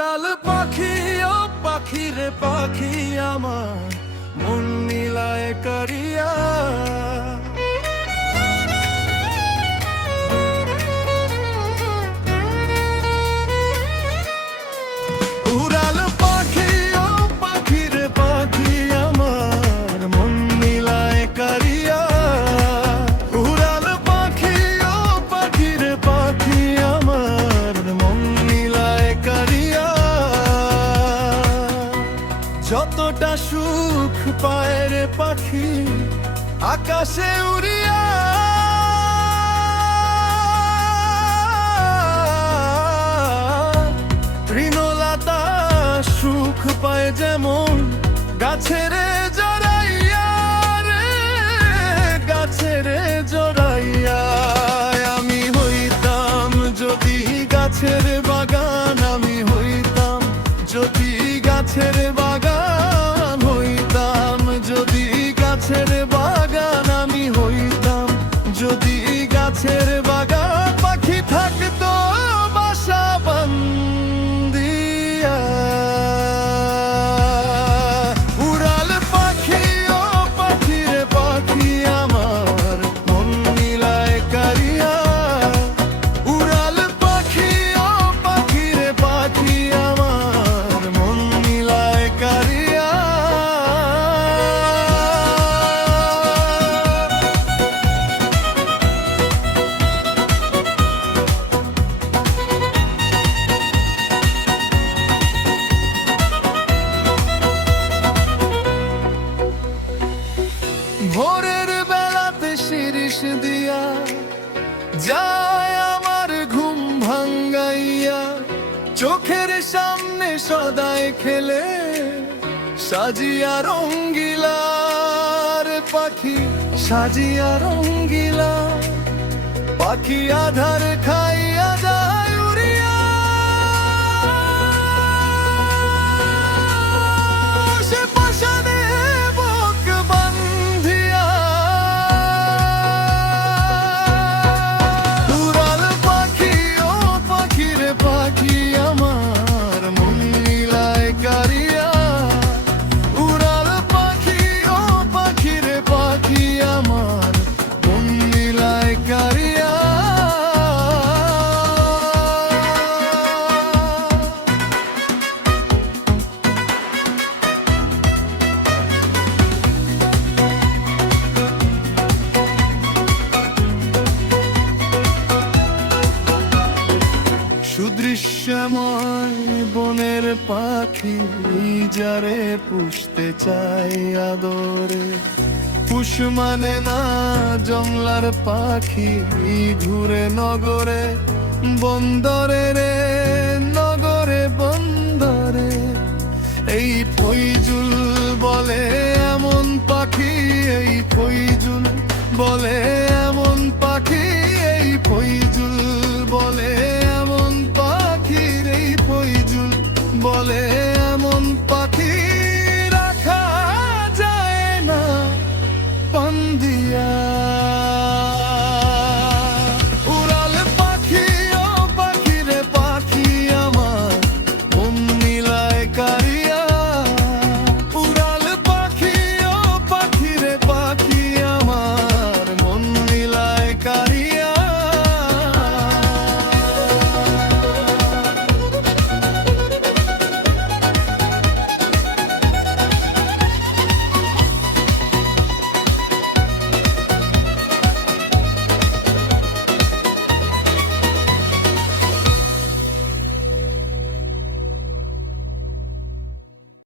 উড়াল পাখি ও পাখি রে পাখি আমার মন নীলায় করিয়া উড়াল পাখি ও পাখি রে পাখি আমার মন নীলায় করিয়া উড়াল পাখি ও পাখি রে পাখি আমার মন নীলায় করিয়া যতটা সুখ পায় রে পাখি আকাশে উড়িয়া তৃণলতা সুখ পায় যেমন গাছের জড়াইয়া রে গাছের জড়াইয়া আমি হইতাম যদি গাছের বাগান আমি হইতাম যদি গাছের বাগান হইতাম যদি গাছের বাগান আমি হইতাম যদি গাছের বাগান পাখি থাকতো বাসা বান্ধিয়া উড়াল পাখি ও পাখি রে পাখি আমার মন নীলায় করিয়া উড়াল পাখি ও পাখি রে পাখি আমার মন নীলায় করিয়া ভোরের বেলাতে শিরিষ দিয়া যায় আমার ঘুম ভাঙ্গাইয়া চোখের সামনে সদাই খেলে সাজিয়া রঙ্গিলার পাখি সাজিয়া রঙ্গিলা পাখি আধার খাইয়া যায় উড়িয়া সে পাশানে বুক বান্ধিয়া উড়াল পাখি ও পাখি রে পাখি আমার মন নীলায় করিয়া উড়াল পাখি ও পাখি রে পাখি আমার মন নীলায় করিয়া সুদৃশ্যময় বনের পাখি যারে পুষতে চাই আদরে পুষ মানে না জংলার পাখি ঘুরে নগরে বন্দরে রে নগরে বন্দরে এই ফইজুল বলে এমন পাখি এই ফইজুল বলে এমন পাখি এই ফইজুল বলে এমন পাখির এই ফইজুল বলে এমন পাখি রাখা যায় না পান্দিয়া